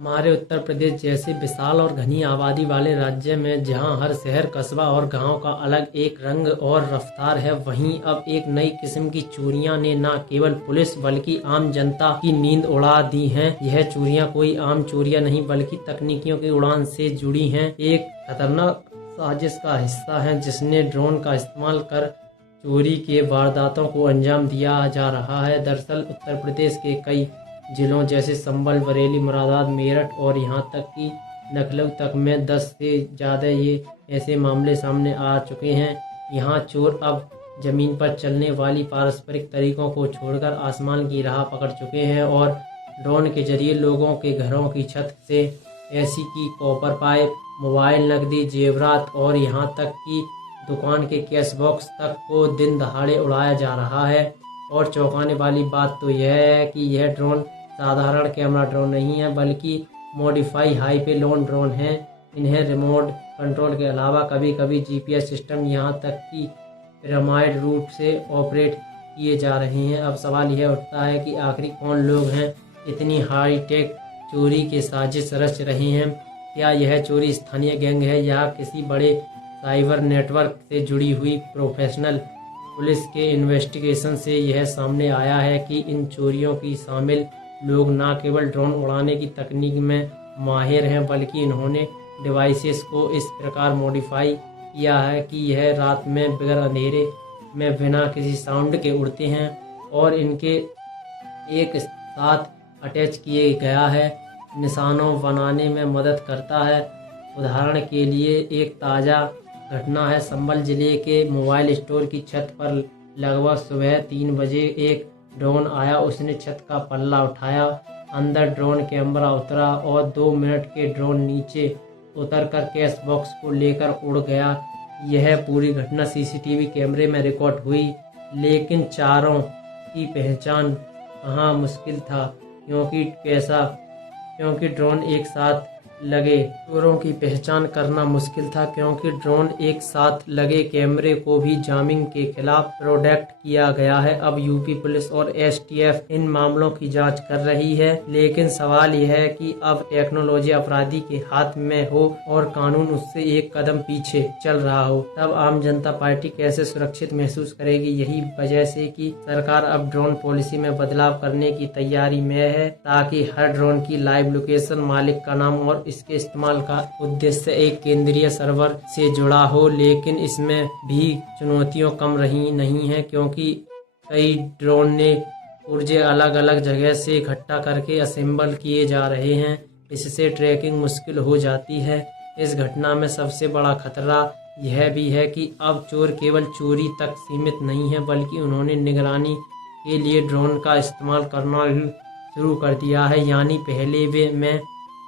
हमारे उत्तर प्रदेश जैसे विशाल और घनी आबादी वाले राज्य में जहां हर शहर, कस्बा और गांव का अलग एक रंग और रफ्तार है, वहीं अब एक नई किस्म की चोरियां ने न केवल पुलिस बल्कि आम जनता की नींद उड़ा दी है। यह चोरियां कोई आम चोरियां नहीं बल्कि तकनीकियों की उड़ान से जुड़ी हैं। एक खतरनाक साजिश का हिस्सा है जिसने ड्रोन का इस्तेमाल कर चोरी के वारदातों को अंजाम दिया जा रहा है। दरअसल उत्तर प्रदेश के कई जिलों जैसे संभल, बरेली, मुरादाबाद, मेरठ और यहां तक कि लखनऊ तक में 10 से ज़्यादा ये ऐसे मामले सामने आ चुके हैं। यहाँ चोर अब जमीन पर चलने वाली पारंपरिक तरीकों को छोड़कर आसमान की राह पकड़ चुके हैं और ड्रोन के जरिए लोगों के घरों की छत से ऐसी की कॉपर पाइप, मोबाइल, नकदी, जेवरात और यहाँ तक कि दुकान के कैश बॉक्स तक को दिन दहाड़े उड़ाया जा रहा है। और चौंकाने वाली बात तो यह है कि यह ड्रोन साधारण कैमरा ड्रोन नहीं है बल्कि मॉडिफाई हाई पे लोन ड्रोन है। इन्हें रिमोट कंट्रोल के अलावा कभी कभी जीपीएस सिस्टम यहाँ तक कि पिरामिड रूट से ऑपरेट किए जा रहे हैं। अब सवाल यह उठता है कि आखिर कौन लोग हैं इतनी हाई टेक चोरी के साजिश रच रहे हैं। क्या यह चोरी स्थानीय गैंग है या किसी बड़े साइबर नेटवर्क से जुड़ी हुई प्रोफेशनल? पुलिस के इन्वेस्टिगेशन से यह सामने आया है कि इन चोरियों की शामिल लोग न केवल ड्रोन उड़ाने की तकनीक में माहिर हैं बल्कि इन्होंने डिवाइसेस को इस प्रकार मॉडिफाई किया है कि यह रात में बगैर अंधेरे में बिना किसी साउंड के उड़ते हैं और इनके एक साथ अटैच किए गया है निशानों बनाने में मदद करता है। उदाहरण के लिए एक ताज़ा घटना है संभल जिले के मोबाइल स्टोर की छत पर लगभग सुबह 3 बजे एक ड्रोन आया। उसने छत का पल्ला उठाया, अंदर ड्रोन कैमरा उतरा और 2 मिनट के ड्रोन नीचे उतरकर कैश बॉक्स को लेकर उड़ गया। यह पूरी घटना सीसीटीवी कैमरे में रिकॉर्ड हुई, लेकिन चारों की पहचान कहाँ मुश्किल था क्योंकि ड्रोन एक साथ लगे। चोरों की पहचान करना मुश्किल था क्योंकि ड्रोन एक साथ लगे कैमरे को भी जामिंग के खिलाफ प्रोटेक्ट किया गया है। अब यूपी पुलिस और एसटीएफ इन मामलों की जांच कर रही है, लेकिन सवाल यह है कि अब टेक्नोलॉजी अपराधी के हाथ में हो और कानून उससे एक कदम पीछे चल रहा हो, तब आम जनता पार्टी कैसे सुरक्षित महसूस करेगी। यही वजह से कि सरकार अब ड्रोन पॉलिसी में बदलाव करने की तैयारी में है ताकि हर ड्रोन की लाइव लोकेशन, मालिक का नाम और इसके इस्तेमाल का उद्देश्य एक केंद्रीय सर्वर से जुड़ा हो। लेकिन इसमें भी चुनौतियां कम रही नहीं है क्योंकि कई ड्रोन ने पुर्जे अलग अलग जगह से इकट्ठा करके असेंबल किए जा रहे हैं। इससे ट्रैकिंग मुश्किल हो जाती है। इस घटना में सबसे बड़ा खतरा यह भी है कि अब चोर केवल चोरी तक सीमित नहीं है बल्कि उन्होंने निगरानी के लिए ड्रोन का इस्तेमाल करना भी शुरू कर दिया है। यानी पहले वे में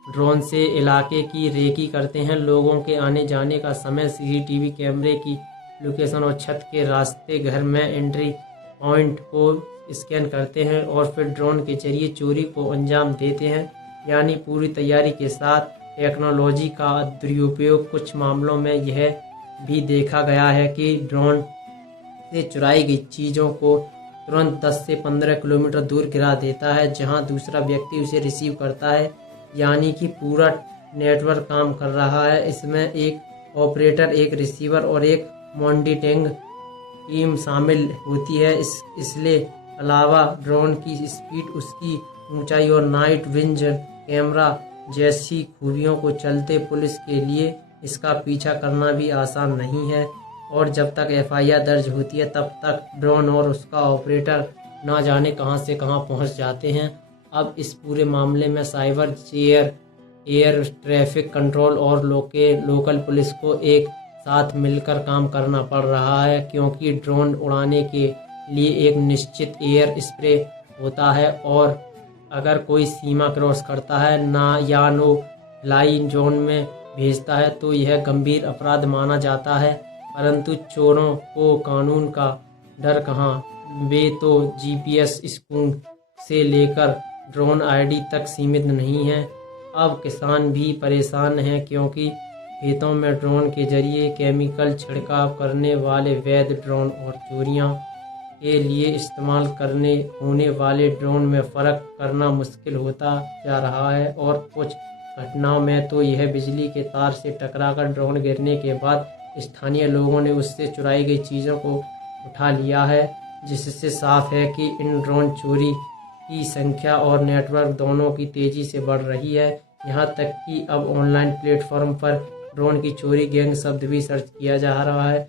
ड्रोन से इलाके की रेकी करते हैं, लोगों के आने जाने का समय, सीसीटीवी कैमरे की लोकेशन और छत के रास्ते, घर में एंट्री पॉइंट को स्कैन करते हैं और फिर ड्रोन के जरिए चोरी को अंजाम देते हैं। यानी पूरी तैयारी के साथ टेक्नोलॉजी का दुरुपयोग। कुछ मामलों में यह भी देखा गया है कि ड्रोन से चुराई गई चीज़ों को तुरंत 10 से 15 किलोमीटर दूर गिरा देता है जहां दूसरा व्यक्ति उसे रिसीव करता है। यानी कि पूरा नेटवर्क काम कर रहा है। इसमें एक ऑपरेटर, एक रिसीवर और एक मॉनिटरिंग टीम शामिल होती है। इसलिए अलावा ड्रोन की स्पीड, उसकी ऊंचाई और नाइट विजन कैमरा जैसी खूबियों को चलते पुलिस के लिए इसका पीछा करना भी आसान नहीं है। और जब तक एफआईआर दर्ज होती है तब तक ड्रोन और उसका ऑपरेटर ना जाने कहां से कहां पहुंच जाते हैं। अब इस पूरे मामले में साइबर, एयर ट्रैफिक कंट्रोल और लोकल पुलिस को एक साथ मिलकर काम करना पड़ रहा है क्योंकि ड्रोन उड़ाने के लिए एक निश्चित एयर स्प्रे होता है और अगर कोई सीमा क्रॉस करता है या नो फ्लाई जोन में भेजता है तो यह गंभीर अपराध माना जाता है। परंतु चोरों को कानून का डर कहाँ, वे तो जीपीएस स्पून से लेकर ड्रोन आईडी तक सीमित नहीं है। अब किसान भी परेशान हैं क्योंकि खेतों में ड्रोन के जरिए केमिकल छिड़काव करने वाले वैध ड्रोन और चोरियां के लिए इस्तेमाल करने होने वाले ड्रोन में फ़र्क करना मुश्किल होता जा रहा है और कुछ घटनाओं में तो यह बिजली के तार से टकराकर ड्रोन गिरने के बाद स्थानीय लोगों ने उससे चुराई गई चीज़ों को उठा लिया है, जिससे साफ है कि इन ड्रोन चोरी की संख्या और नेटवर्क दोनों की तेज़ी से बढ़ रही है। यहाँ तक कि अब ऑनलाइन प्लेटफॉर्म पर ड्रोन की चोरी गैंग शब्द भी सर्च किया जा रहा है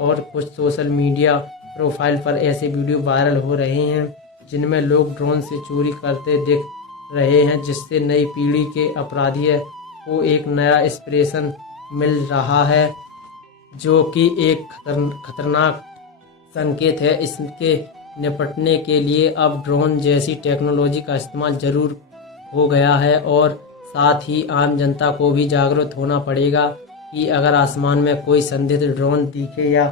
और कुछ सोशल मीडिया प्रोफाइल पर ऐसे वीडियो वायरल हो रहे हैं जिनमें लोग ड्रोन से चोरी करते दिख रहे हैं, जिससे नई पीढ़ी के अपराधियों को एक नया इंस्पिरेशन मिल रहा है, जो कि एक खतरनाक संकेत है। इसके निपटने के लिए अब ड्रोन जैसी टेक्नोलॉजी का इस्तेमाल जरूर हो गया है और साथ ही आम जनता को भी जागरूक होना पड़ेगा कि अगर आसमान में कोई संदिग्ध ड्रोन दिखे या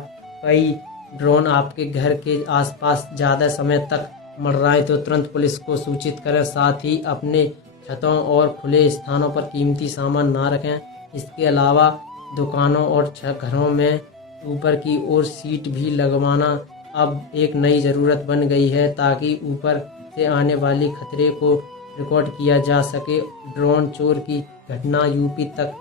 कई ड्रोन आपके घर के आसपास ज़्यादा समय तक मंडराएं तो तुरंत पुलिस को सूचित करें। साथ ही अपने छतों और खुले स्थानों पर कीमती सामान ना रखें। इसके अलावा दुकानों और घरों में ऊपर की ओर सीट भी लगवाना अब एक नई ज़रूरत बन गई है, ताकि ऊपर से आने वाली खतरे को रिकॉर्ड किया जा सके। ड्रोन चोर की घटना यूपी तक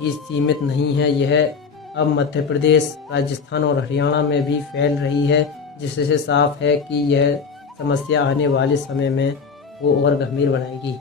ही सीमित नहीं है, यह अब मध्य प्रदेश, राजस्थान और हरियाणा में भी फैल रही है, जिससे साफ है कि यह समस्या आने वाले समय में वो और गंभीर बनाएगी।